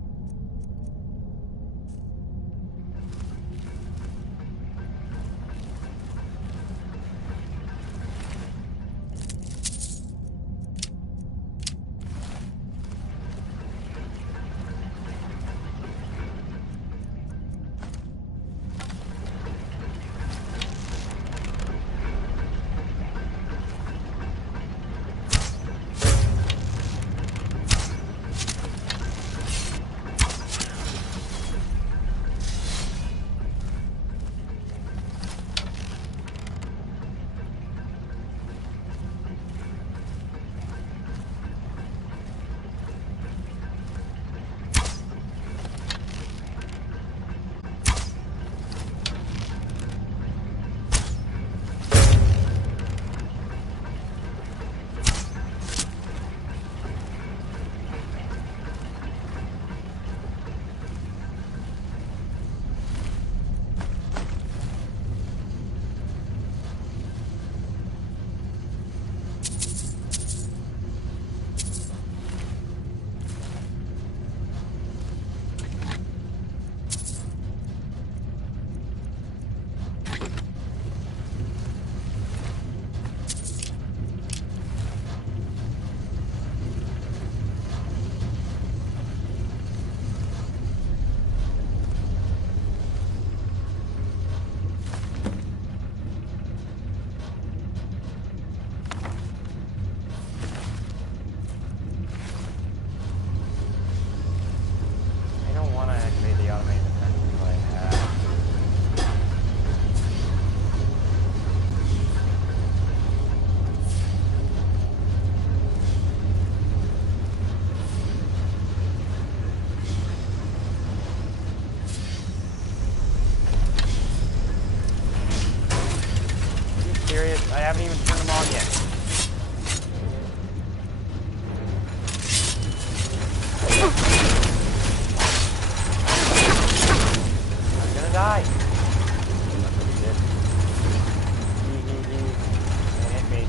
shit. I haven't even turned them on yet. I'm gonna die. Don't hit me.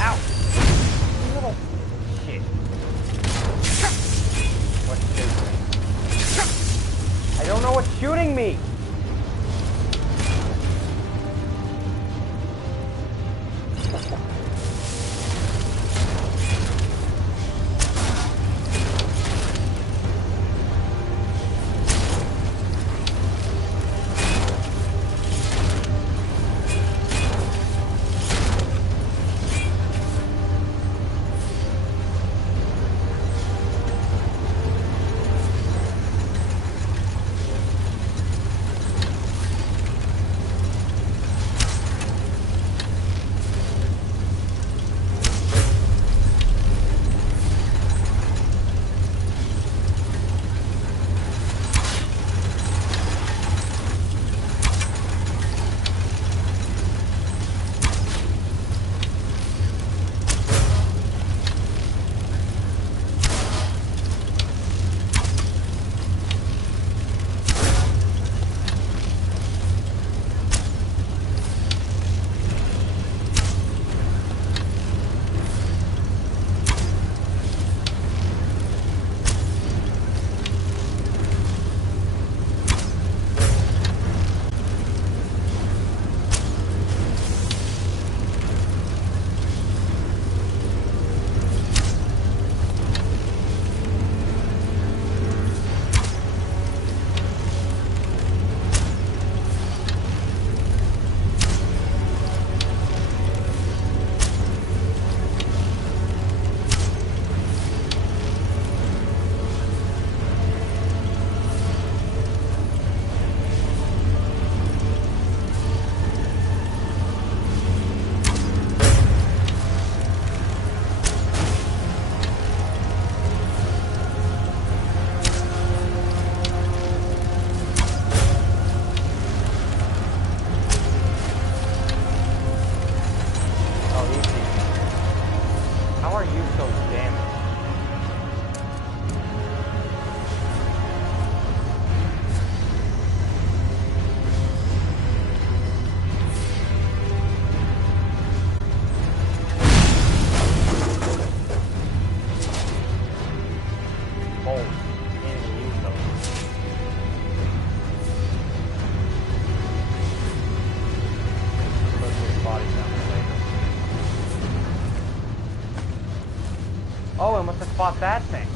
Ow! Little shit. What's shooting me? I don't know what's shooting me! Oh, I must have fought that thing.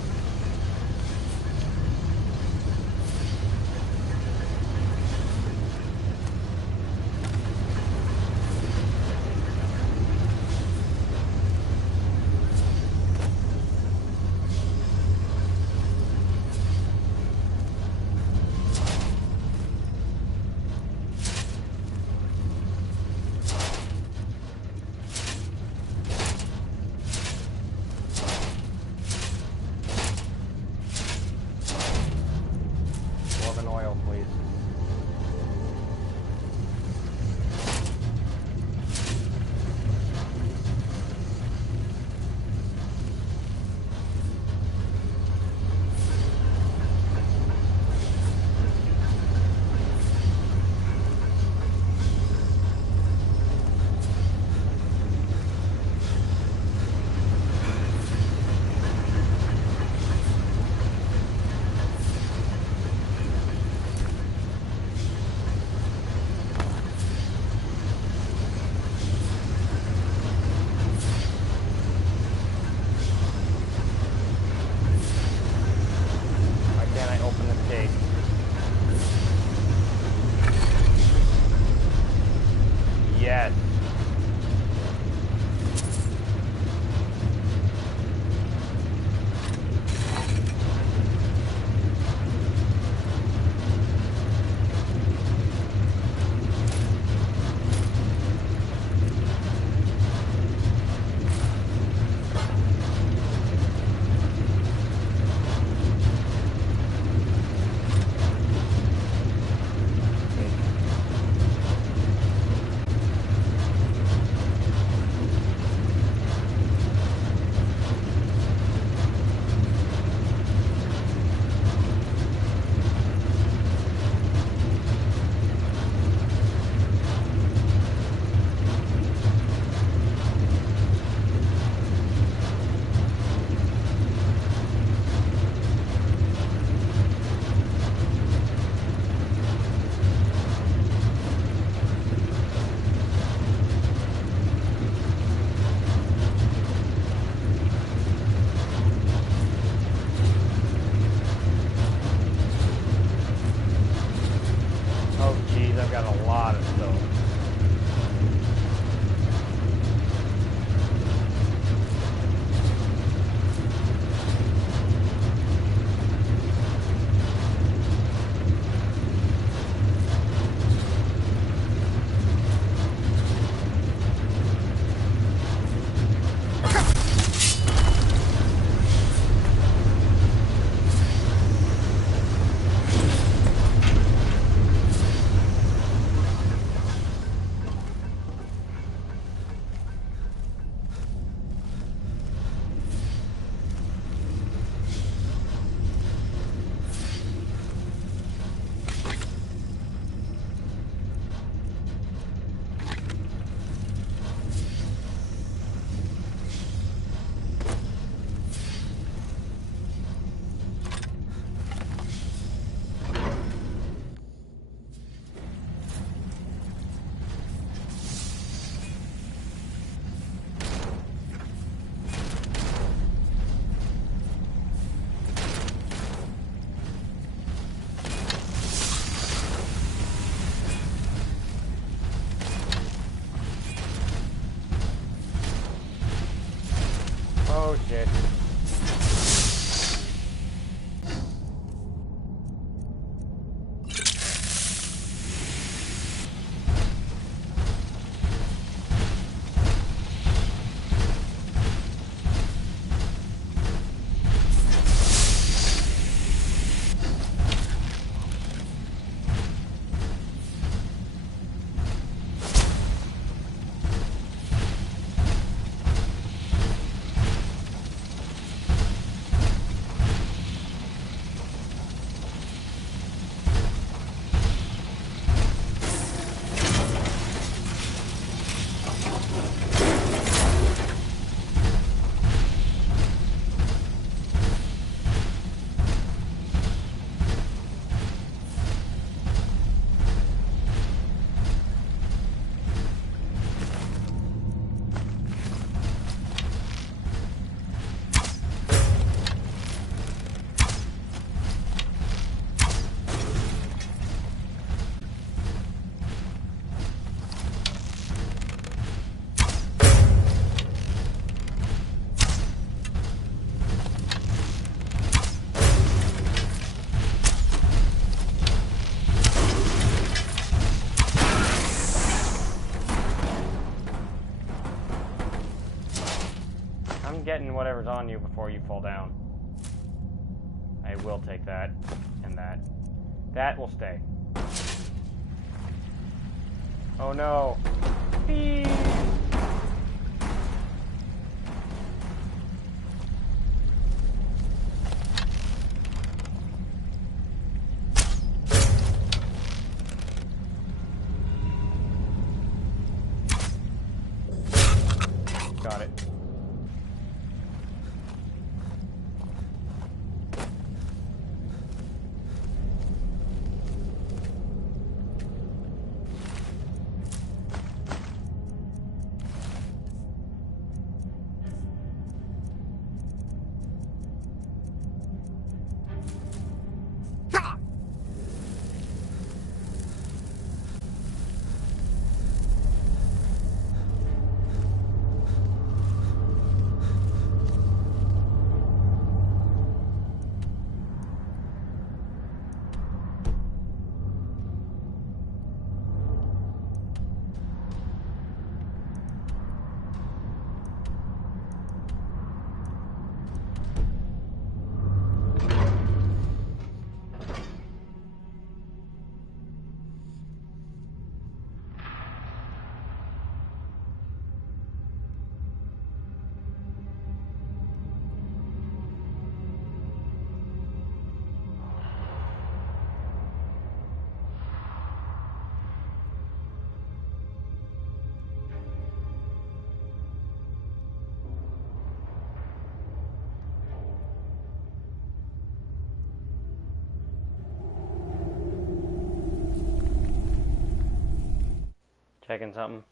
Oh shit. Getting whatever's on you before you fall down. I will take that and that. That will stay. Oh no. Beep. Got it. Checking something.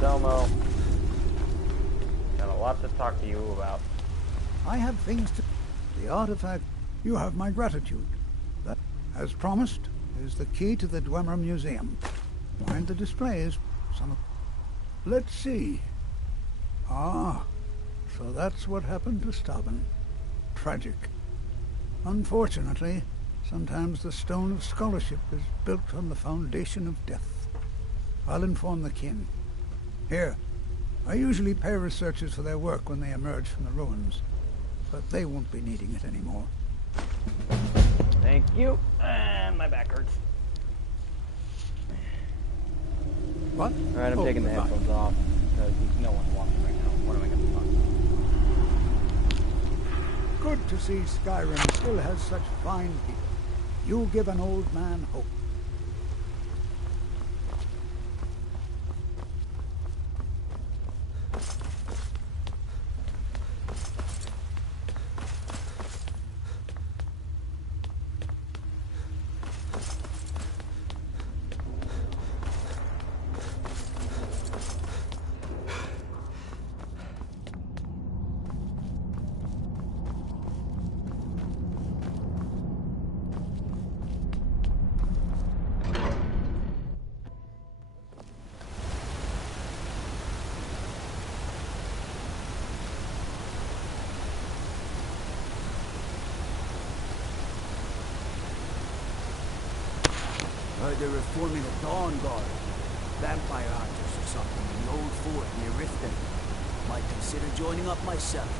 Domo. Got a lot to talk to you about. I have things to... The artifact... You have my gratitude. That, as promised, is the key to the Dwemer Museum. Behind the display is Let's see. Ah, so that's what happened to Stauben. Tragic. Unfortunately, sometimes the stone of scholarship is built on the foundation of death. I'll inform the kin. Here, I usually pay researchers for their work when they emerge from the ruins, but they won't be needing it anymore. Thank you. And my back hurts. What? Alright, I'm taking the headphones off because no one's walking right now. What am I going to talk about? Good to see Skyrim still has such fine people. You give an old man hope. Heard they're reforming the Dawn Guard. Vampire hunters or something in the old fort near Riften. Might consider joining up myself.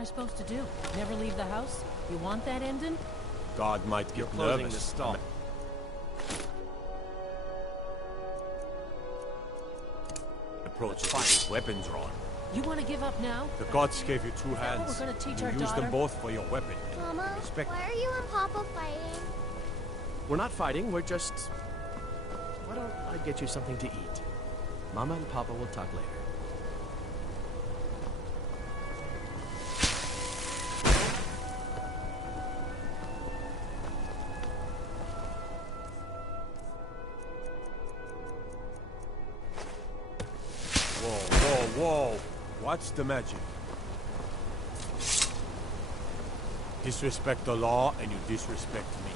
I supposed to do? Never leave the house? You want that ending? God might get closing nervous. the stall. Approach it with his weapons drawn. You want to give up now? The gods gave you two hands. We're gonna teach You our use daughter? them both for your weapon. Mama, Respect. why are you and Papa fighting? We're not fighting, we're just... Why don't I get you something to eat? Mama and Papa will talk later. Whoa. What's the magic? Disrespect the law and you disrespect me.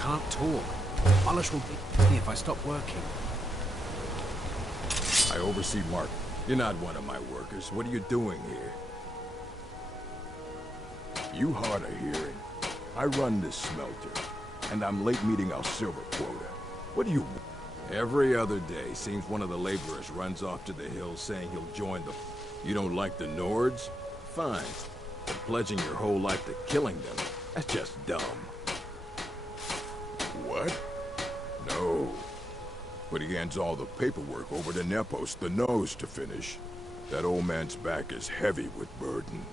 Can't talk. Polish will beat me if I stop working. I oversee Mark. You're not one of my workers. What are you doing here? You hard of hearing. I run this smelter, and I'm late meeting our silver quota. What do you want? Every other day, seems one of the laborers runs off to the hills saying he'll join the... You don't like the Nords? Fine. But pledging your whole life to killing them, that's just dumb. What? No. But he hands all the paperwork over to Nepos, the nose, to finish. That old man's back is heavy with burden.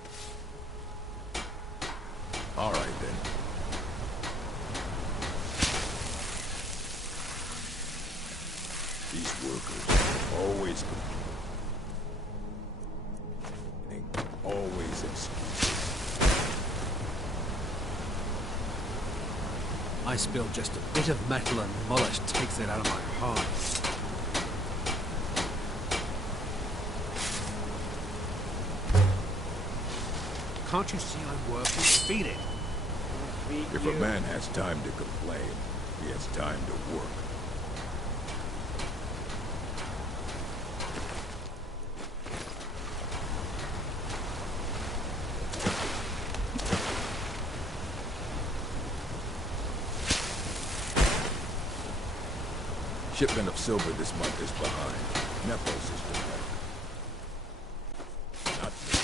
All right, then. These workers always excuses. I spilled just a bit of metal and Mullish takes it out of my heart. Can't you see I'm working? Feed it. If a man has time to complain, he has time to work. Shipment of silver this month is behind. Nepos is behind. Not me.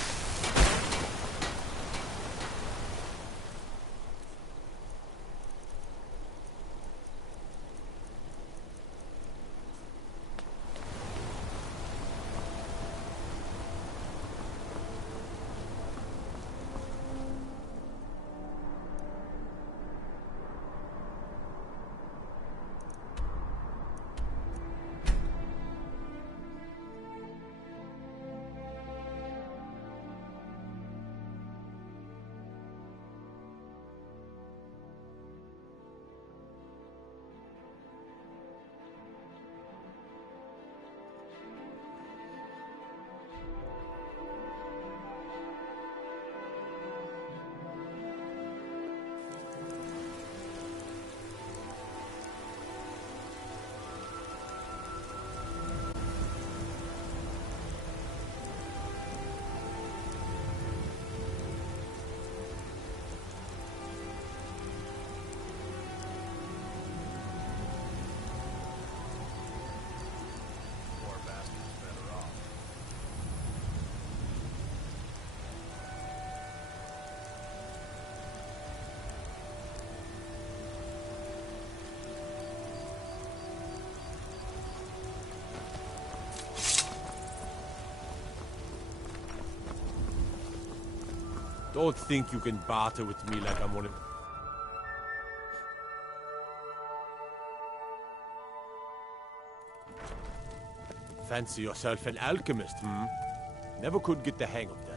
Don't think you can barter with me like I'm one of... Fancy yourself an alchemist, hmm? Never could get the hang of that.